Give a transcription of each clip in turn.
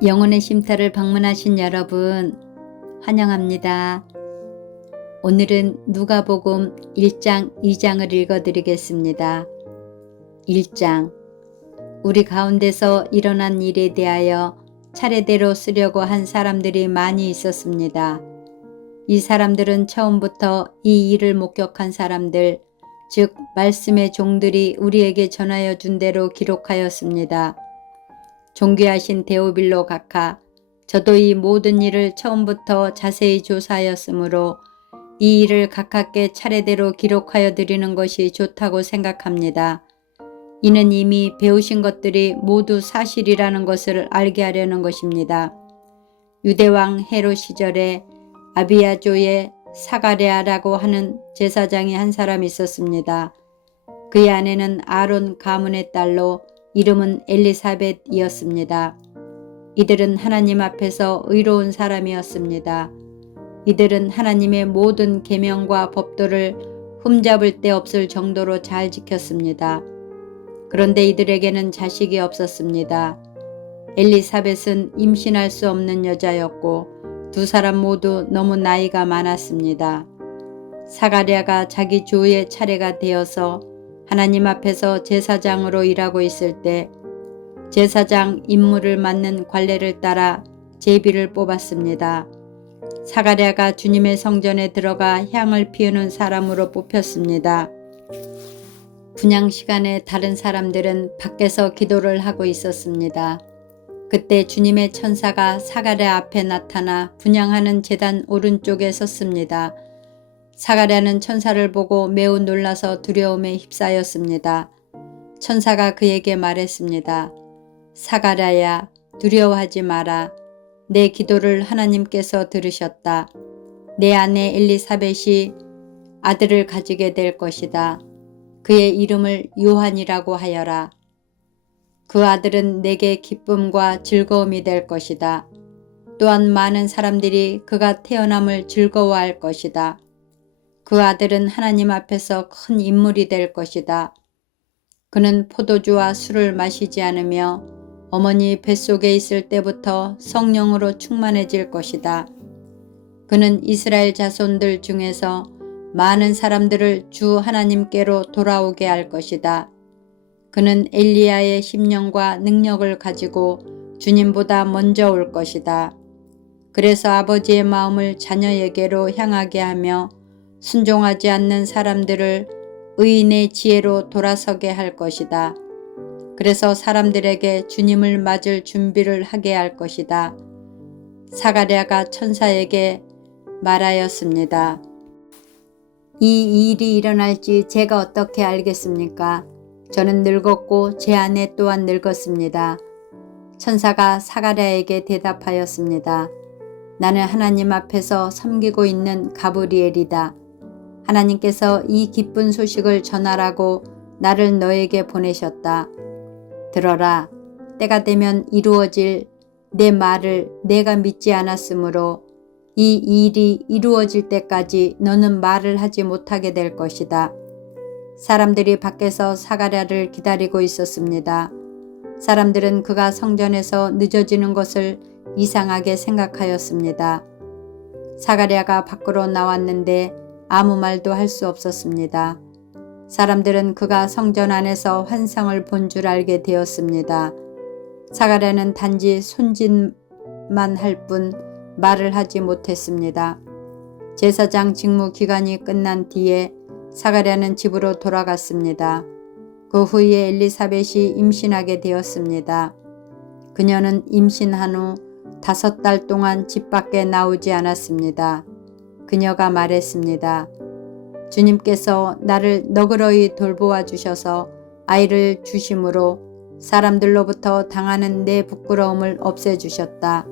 영혼의 쉼터를 방문하신 여러분 환영합니다. 오늘은 누가복음 1장 2장을 읽어드리겠습니다. 1장 우리 가운데서 일어난 일에 대하여 차례대로 쓰려고 한 사람들이 많이 있었습니다. 이 사람들은 처음부터 이 일을 목격한 사람들, 즉 말씀의 종들이 우리에게 전하여 준 대로 기록하였습니다. 존귀하신 데오빌로 각하, 저도 이 모든 일을 처음부터 자세히 조사하였으므로 이 일을 각하께 차례대로 기록하여 드리는 것이 좋다고 생각합니다. 이는 이미 배우신 것들이 모두 사실이라는 것을 알게 하려는 것입니다. 유대왕 헤롯 시절에 아비야조의 사가랴라고 하는 제사장이 한 사람이 있었습니다. 그의 아내는 아론 가문의 딸로 이름은 엘리사벳이었습니다. 이들은 하나님 앞에서 의로운 사람이었습니다. 이들은 하나님의 모든 계명과 법도를 흠잡을 데 없을 정도로 잘 지켰습니다. 그런데 이들에게는 자식이 없었습니다. 엘리사벳은 임신할 수 없는 여자였고 두 사람 모두 너무 나이가 많았습니다. 사가랴가 자기 조의 차례가 되어서 하나님 앞에서 제사장으로 일하고 있을 때 제사장 임무를 맡는 관례를 따라 제비를 뽑았습니다. 사가랴가 주님의 성전에 들어가 향을 피우는 사람으로 뽑혔습니다. 분향 시간에 다른 사람들은 밖에서 기도를 하고 있었습니다. 그때 주님의 천사가 사가랴 앞에 나타나 분향하는 제단 오른쪽에 섰습니다. 사가랴는 천사를 보고 매우 놀라서 두려움에 휩싸였습니다. 천사가 그에게 말했습니다. 사가랴야, 두려워하지 마라. 내 기도를 하나님께서 들으셨다. 내 아내 엘리사벳이 아들을 가지게 될 것이다. 그의 이름을 요한이라고 하여라. 그 아들은 내게 기쁨과 즐거움이 될 것이다. 또한 많은 사람들이 그가 태어남을 즐거워할 것이다. 그 아들은 하나님 앞에서 큰 인물이 될 것이다. 그는 포도주와 술을 마시지 않으며 어머니 뱃속에 있을 때부터 성령으로 충만해질 것이다. 그는 이스라엘 자손들 중에서 많은 사람들을 주 하나님께로 돌아오게 할 것이다. 그는 엘리야의 심령과 능력을 가지고 주님보다 먼저 올 것이다. 그래서 아버지의 마음을 자녀에게로 향하게 하며 순종하지 않는 사람들을 의인의 지혜로 돌아서게 할 것이다. 그래서 사람들에게 주님을 맞을 준비를 하게 할 것이다. 사가랴가 천사에게 말하였습니다. 이 일이 일어날지 제가 어떻게 알겠습니까? 저는 늙었고 제 아내 또한 늙었습니다. 천사가 사가랴에게 대답하였습니다. 나는 하나님 앞에서 섬기고 있는 가브리엘이다. 하나님께서 이 기쁜 소식을 전하라고 나를 너에게 보내셨다. 들어라. 때가 되면 이루어질 내 말을 내가 믿지 않았으므로 이 일이 이루어질 때까지 너는 말을 하지 못하게 될 것이다. 사람들이 밖에서 사가랴를 기다리고 있었습니다. 사람들은 그가 성전에서 늦어지는 것을 이상하게 생각하였습니다. 사가랴가 밖으로 나왔는데 아무 말도 할 수 없었습니다. 사람들은 그가 성전 안에서 환상을 본 줄 알게 되었습니다. 사가랴는 단지 손짓만 할 뿐 말을 하지 못했습니다. 제사장 직무 기간이 끝난 뒤에 사가랴는 집으로 돌아갔습니다. 그 후에 엘리사벳이 임신하게 되었습니다. 그녀는 임신한 후 5달 동안 집 밖에 나오지 않았습니다. 그녀가 말했습니다. 주님께서 나를 너그러이 돌보아 주셔서 아이를 주심으로 사람들로부터 당하는 내 부끄러움을 없애주셨다.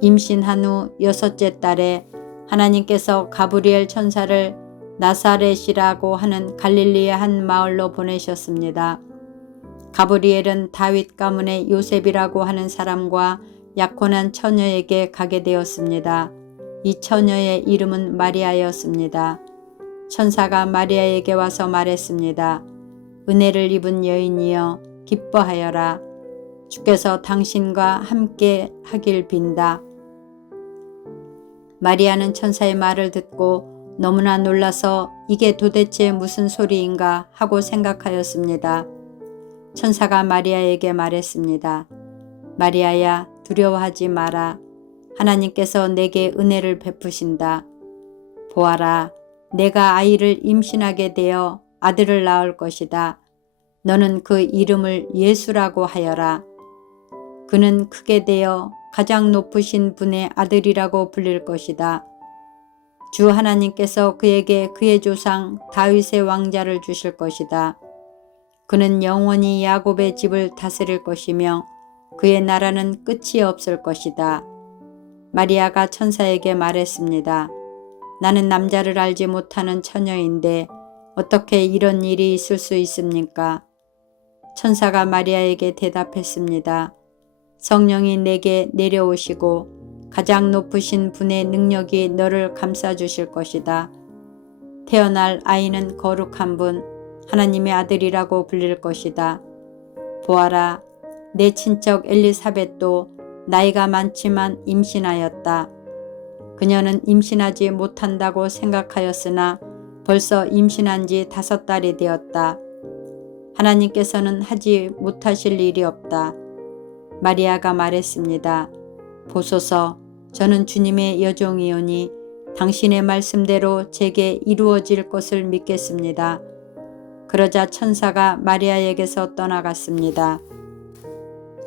임신한 후 6째 달에 하나님께서 가브리엘 천사를 나사렛이라고 하는 갈릴리의 한 마을로 보내셨습니다. 가브리엘은 다윗 가문의 요셉이라고 하는 사람과 약혼한 처녀에게 가게 되었습니다. 이 처녀의 이름은 마리아였습니다. 천사가 마리아에게 와서 말했습니다. 은혜를 입은 여인이여 기뻐하여라. 주께서 당신과 함께 하길 빈다. 마리아는 천사의 말을 듣고 너무나 놀라서 이게 도대체 무슨 소리인가 하고 생각하였습니다. 천사가 마리아에게 말했습니다. 마리아야, 두려워하지 마라. 하나님께서 내게 은혜를 베푸신다. 보아라, 내가 아이를 임신하게 되어 아들을 낳을 것이다. 너는 그 이름을 예수라고 하여라. 그는 크게 되어 가장 높으신 분의 아들이라고 불릴 것이다. 주 하나님께서 그에게 그의 조상 다윗의 왕자를 주실 것이다. 그는 영원히 야곱의 집을 다스릴 것이며 그의 나라는 끝이 없을 것이다. 마리아가 천사에게 말했습니다. 나는 남자를 알지 못하는 처녀인데 어떻게 이런 일이 있을 수 있습니까? 천사가 마리아에게 대답했습니다. 성령이 내게 내려오시고 가장 높으신 분의 능력이 너를 감싸주실 것이다. 태어날 아이는 거룩한 분, 하나님의 아들이라고 불릴 것이다. 보아라, 내 친척 엘리사벳도 나이가 많지만 임신하였다. 그녀는 임신하지 못한다고 생각하였으나 벌써 임신한 지 5달이 되었다. 하나님께서는 하지 못하실 일이 없다. 마리아가 말했습니다. 보소서, 저는 주님의 여종이오니 당신의 말씀대로 제게 이루어질 것을 믿겠습니다. 그러자 천사가 마리아에게서 떠나갔습니다.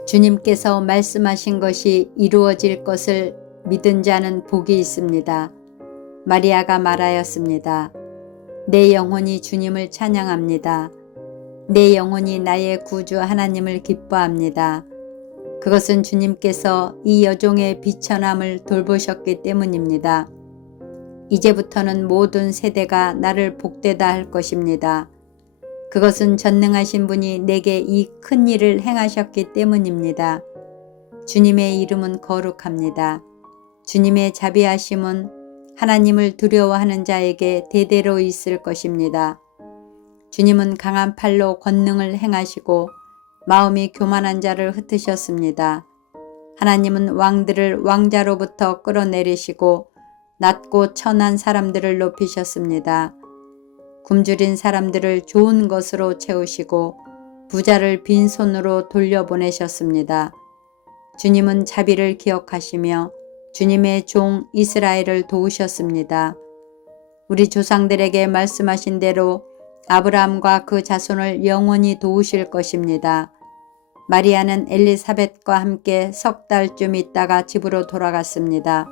주님께서 말씀하신 것이 이루어질 것을 믿은 자는 복이 있습니다. 마리아가 말하였습니다. 내 영혼이 주님을 찬양합니다. 내 영혼이 나의 구주 하나님을 기뻐합니다. 그것은 주님께서 이 여종의 비천함을 돌보셨기 때문입니다. 이제부터는 모든 세대가 나를 복되다 할 것입니다. 그것은 전능하신 분이 내게 이 큰 일을 행하셨기 때문입니다. 주님의 이름은 거룩합니다. 주님의 자비하심은 하나님을 두려워하는 자에게 대대로 있을 것입니다. 주님은 강한 팔로 권능을 행하시고 마음이 교만한 자를 흩으셨습니다. 하나님은 왕들을 왕자로부터 끌어내리시고 낮고 천한 사람들을 높이셨습니다. 굶주린 사람들을 좋은 것으로 채우시고 부자를 빈손으로 돌려보내셨습니다. 주님은 자비를 기억하시며 주님의 종 이스라엘을 도우셨습니다. 우리 조상들에게 말씀하신 대로 아브라함과 그 자손을 영원히 도우실 것입니다. 마리아는 엘리사벳과 함께 3달쯤 있다가 집으로 돌아갔습니다.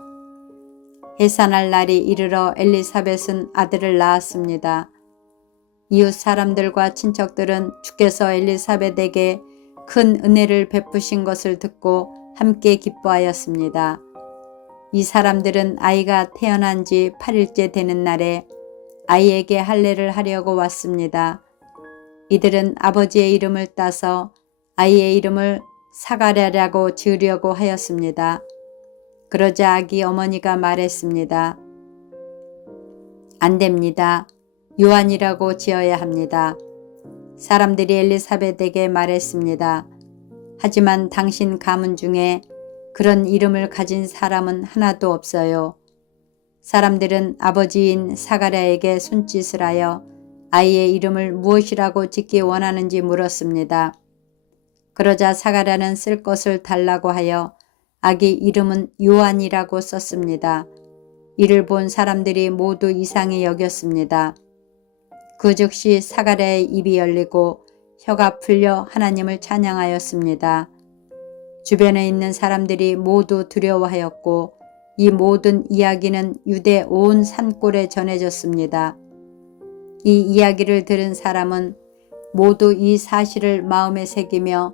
해산할 날이 이르러 엘리사벳은 아들을 낳았습니다. 이웃 사람들과 친척들은 주께서 엘리사벳에게 큰 은혜를 베푸신 것을 듣고 함께 기뻐하였습니다. 이 사람들은 아이가 태어난 지 8일째 되는 날에 아이에게 할례를 하려고 왔습니다. 이들은 아버지의 이름을 따서 아이의 이름을 사가랴라고 지으려고 하였습니다. 그러자 아기 어머니가 말했습니다. 안 됩니다. 요한이라고 지어야 합니다. 사람들이 엘리사벳에게 말했습니다. 하지만 당신 가문 중에 그런 이름을 가진 사람은 하나도 없어요. 사람들은 아버지인 사가랴에게 손짓을 하여 아이의 이름을 무엇이라고 짓기 원하는지 물었습니다. 그러자 사가랴는 쓸 것을 달라고 하여 아기 이름은 요한이라고 썼습니다. 이를 본 사람들이 모두 이상히 여겼습니다. 그 즉시 사가랴의 입이 열리고 혀가 풀려 하나님을 찬양하였습니다. 주변에 있는 사람들이 모두 두려워하였고 이 모든 이야기는 유대 온 산골에 전해졌습니다. 이 이야기를 들은 사람은 모두 이 사실을 마음에 새기며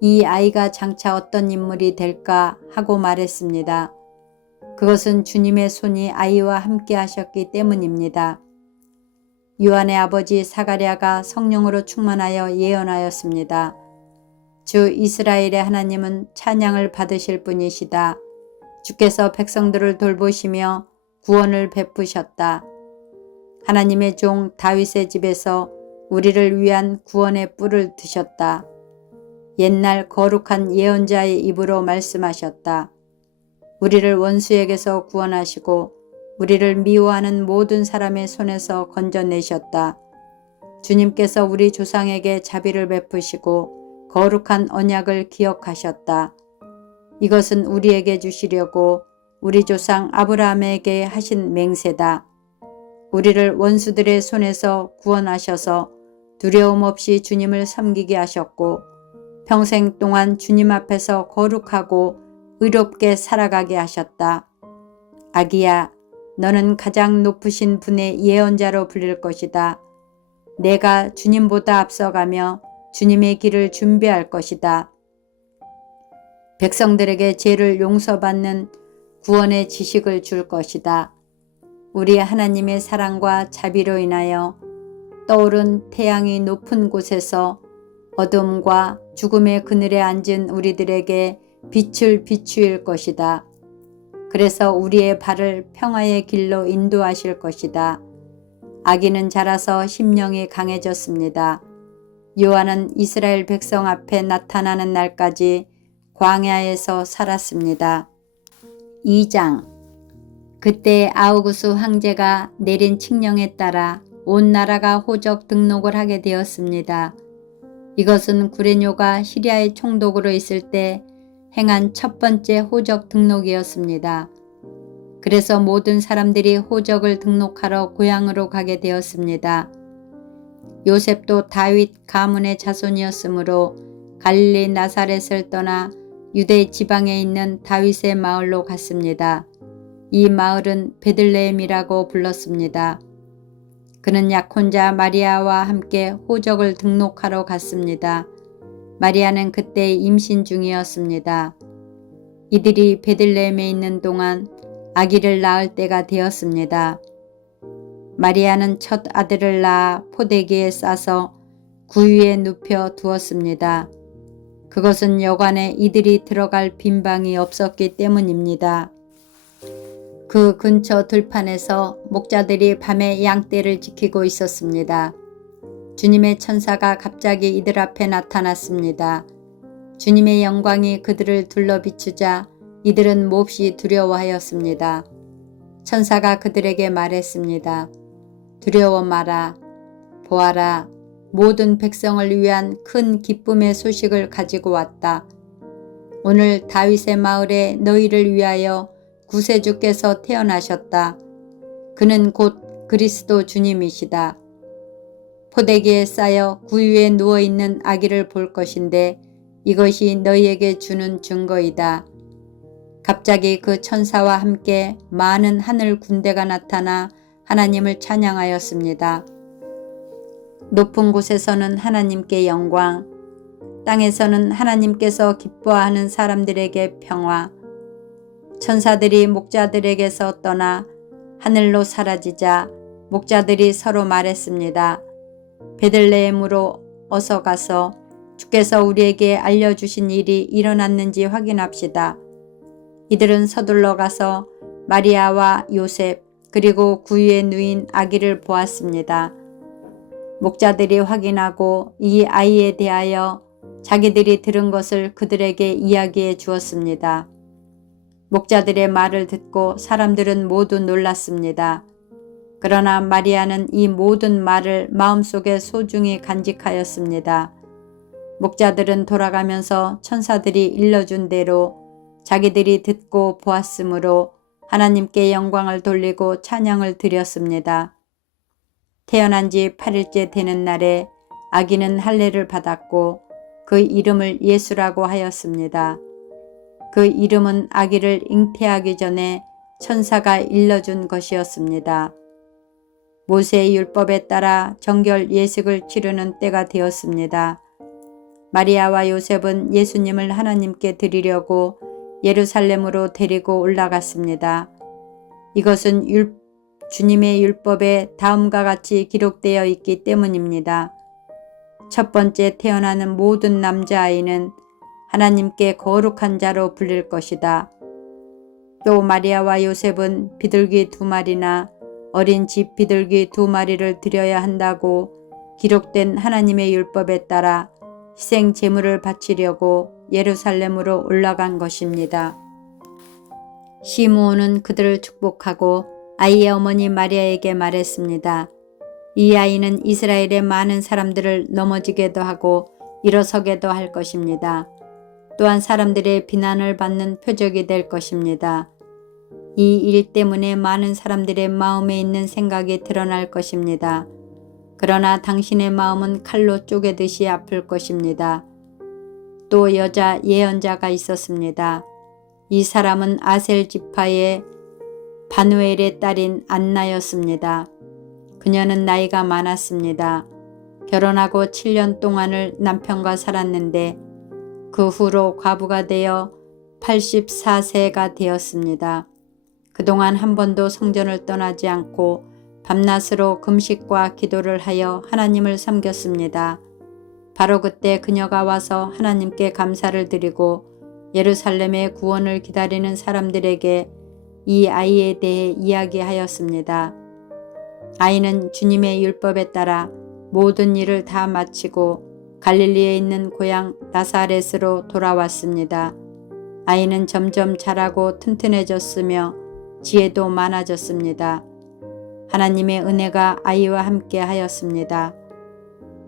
이 아이가 장차 어떤 인물이 될까 하고 말했습니다. 그것은 주님의 손이 아이와 함께 하셨기 때문입니다. 요한의 아버지 사가랴가 성령으로 충만하여 예언하였습니다. 주 이스라엘의 하나님은 찬양을 받으실 분이시다. 주께서 백성들을 돌보시며 구원을 베푸셨다. 하나님의 종 다윗의 집에서 우리를 위한 구원의 뿔을 드셨다. 옛날 거룩한 예언자의 입으로 말씀하셨다. 우리를 원수에게서 구원하시고 우리를 미워하는 모든 사람의 손에서 건져내셨다. 주님께서 우리 조상에게 자비를 베푸시고 거룩한 언약을 기억하셨다. 이것은 우리에게 주시려고 우리 조상 아브라함에게 하신 맹세다. 우리를 원수들의 손에서 구원하셔서 두려움 없이 주님을 섬기게 하셨고 평생 동안 주님 앞에서 거룩하고 의롭게 살아가게 하셨다. 아기야, 너는 가장 높으신 분의 예언자로 불릴 것이다. 내가 주님보다 앞서가며 주님의 길을 준비할 것이다. 백성들에게 죄를 용서받는 구원의 지식을 줄 것이다. 우리 하나님의 사랑과 자비로 인하여 떠오른 태양이 높은 곳에서 어둠과 죽음의 그늘에 앉은 우리들에게 빛을 비추일 것이다. 그래서 우리의 발을 평화의 길로 인도하실 것이다. 아기는 자라서 심령이 강해졌습니다. 요한은 이스라엘 백성 앞에 나타나는 날까지 광야에서 살았습니다. 2장. 그때 아우구스 황제가 내린 칙령에 따라 온 나라가 호적 등록을 하게 되었습니다. 이것은 구레뇨가 시리아의 총독으로 있을 때 행한 첫 번째 호적 등록이었습니다. 그래서 모든 사람들이 호적을 등록하러 고향으로 가게 되었습니다. 요셉도 다윗 가문의 자손이었으므로 갈릴리 나사렛을 떠나 유대 지방에 있는 다윗의 마을로 갔습니다. 이 마을은 베들레헴이라고 불렀습니다. 그는 약혼자 마리아와 함께 호적을 등록하러 갔습니다. 마리아는 그때 임신 중이었습니다. 이들이 베들레헴에 있는 동안 아기를 낳을 때가 되었습니다. 마리아는 첫 아들을 낳아 포대기에 싸서 구유에 눕혀 두었습니다. 그것은 여관에 이들이 들어갈 빈 방이 없었기 때문입니다. 그 근처 들판에서 목자들이 밤에 양떼를 지키고 있었습니다. 주님의 천사가 갑자기 이들 앞에 나타났습니다. 주님의 영광이 그들을 둘러 비추자 이들은 몹시 두려워하였습니다. 천사가 그들에게 말했습니다. 두려워 마라. 보아라. 모든 백성을 위한 큰 기쁨의 소식을 가지고 왔다. 오늘 다윗의 마을에 너희를 위하여 구세주께서 태어나셨다. 그는 곧 그리스도 주님이시다. 포대기에 쌓여 구유에 누워있는 아기를 볼 것인데 이것이 너희에게 주는 증거이다. 갑자기 그 천사와 함께 많은 하늘 군대가 나타나 하나님을 찬양하였습니다. 높은 곳에서는 하나님께 영광, 땅에서는 하나님께서 기뻐하는 사람들에게 평화. 천사들이 목자들에게서 떠나 하늘로 사라지자 목자들이 서로 말했습니다. 베들레헴으로 어서 가서 주께서 우리에게 알려주신 일이 일어났는지 확인합시다. 이들은 서둘러 가서 마리아와 요셉 그리고 구유에 누인 아기를 보았습니다. 목자들이 확인하고 이 아이에 대하여 자기들이 들은 것을 그들에게 이야기해 주었습니다. 목자들의 말을 듣고 사람들은 모두 놀랐습니다. 그러나 마리아는 이 모든 말을 마음속에 소중히 간직하였습니다. 목자들은 돌아가면서 천사들이 일러준 대로 자기들이 듣고 보았으므로 하나님께 영광을 돌리고 찬양을 드렸습니다. 태어난 지 8일째 되는 날에 아기는 할례를 받았고 그 이름을 예수라고 하였습니다. 그 이름은 아기를 잉태하기 전에 천사가 일러준 것이었습니다. 모세의 율법에 따라 정결 예식을 치르는 때가 되었습니다. 마리아와 요셉은 예수님을 하나님께 드리려고 예루살렘으로 데리고 올라갔습니다. 이것은 주님의 율법에 다음과 같이 기록되어 있기 때문입니다. 첫 번째 태어나는 모든 남자아이는 하나님께 거룩한 자로 불릴 것이다. 또 마리아와 요셉은 비둘기 2마리나 어린 집 비둘기 2마리를 드려야 한다고 기록된 하나님의 율법에 따라 희생 제물을 바치려고 예루살렘으로 올라간 것입니다. 시므온은 그들을 축복하고 아이의 어머니 마리아에게 말했습니다. 이 아이는 이스라엘의 많은 사람들을 넘어지게도 하고 일어서게도 할 것입니다. 또한 사람들의 비난을 받는 표적이 될 것입니다. 이 일 때문에 많은 사람들의 마음에 있는 생각이 드러날 것입니다. 그러나 당신의 마음은 칼로 쪼개듯이 아플 것입니다. 또 여자 예언자가 있었습니다. 이 사람은 아셀 지파의 바누엘의 딸인 안나였습니다. 그녀는 나이가 많았습니다. 결혼하고 7년 동안을 남편과 살았는데 그 후로 과부가 되어 84세가 되었습니다. 그동안 한 번도 성전을 떠나지 않고 밤낮으로 금식과 기도를 하여 하나님을 섬겼습니다. 바로 그때 그녀가 와서 하나님께 감사를 드리고 예루살렘의 구원을 기다리는 사람들에게 이 아이에 대해 이야기하였습니다. 아이는 주님의 율법에 따라 모든 일을 다 마치고 갈릴리에 있는 고향 나사렛으로 돌아왔습니다. 아이는 점점 자라고 튼튼해졌으며 지혜도 많아졌습니다. 하나님의 은혜가 아이와 함께 하였습니다.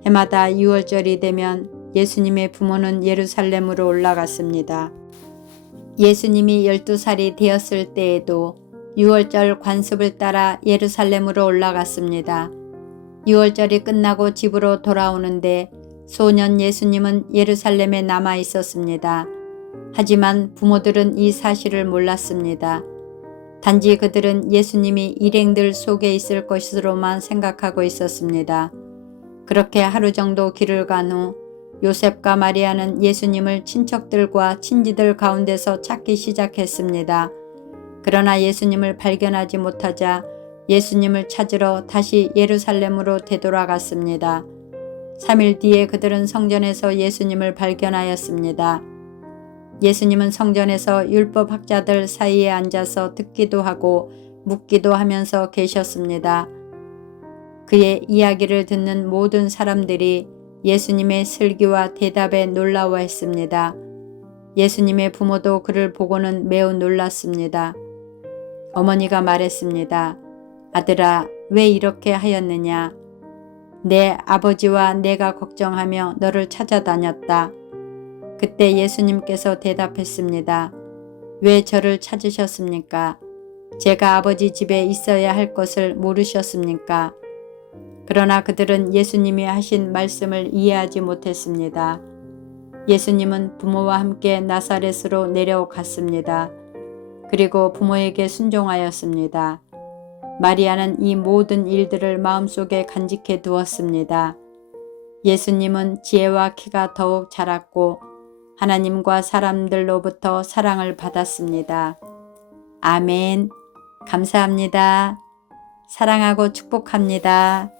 해마다 6월절이 되면 예수님의 부모는 예루살렘으로 올라갔습니다. 예수님이 12살이 되었을 때에도 6월절 관습을 따라 예루살렘으로 올라갔습니다. 6월절이 끝나고 집으로 돌아오는데 소년 예수님은 예루살렘에 남아 있었습니다. 하지만 부모들은 이 사실을 몰랐습니다. 단지 그들은 예수님이 일행들 속에 있을 것으로만 생각하고 있었습니다. 그렇게 하루 정도 길을 간 후 요셉과 마리아는 예수님을 친척들과 친지들 가운데서 찾기 시작했습니다. 그러나 예수님을 발견하지 못하자 예수님을 찾으러 다시 예루살렘으로 되돌아갔습니다. 3일 뒤에 그들은 성전에서 예수님을 발견하였습니다. 예수님은 성전에서 율법학자들 사이에 앉아서 듣기도 하고 묻기도 하면서 계셨습니다. 그의 이야기를 듣는 모든 사람들이 예수님의 슬기와 대답에 놀라워했습니다. 예수님의 부모도 그를 보고는 매우 놀랐습니다. 어머니가 말했습니다. 아들아, 왜 이렇게 하였느냐? 내 아버지와 내가 걱정하며 너를 찾아다녔다. 그때 예수님께서 대답했습니다. 왜 저를 찾으셨습니까? 제가 아버지 집에 있어야 할 것을 모르셨습니까? 그러나 그들은 예수님이 하신 말씀을 이해하지 못했습니다. 예수님은 부모와 함께 나사렛으로 내려갔습니다. 그리고 부모에게 순종하였습니다. 마리아는 이 모든 일들을 마음속에 간직해 두었습니다. 예수님은 지혜와 키가 더욱 자랐고 하나님과 사람들로부터 사랑을 받았습니다. 아멘. 감사합니다. 사랑하고 축복합니다.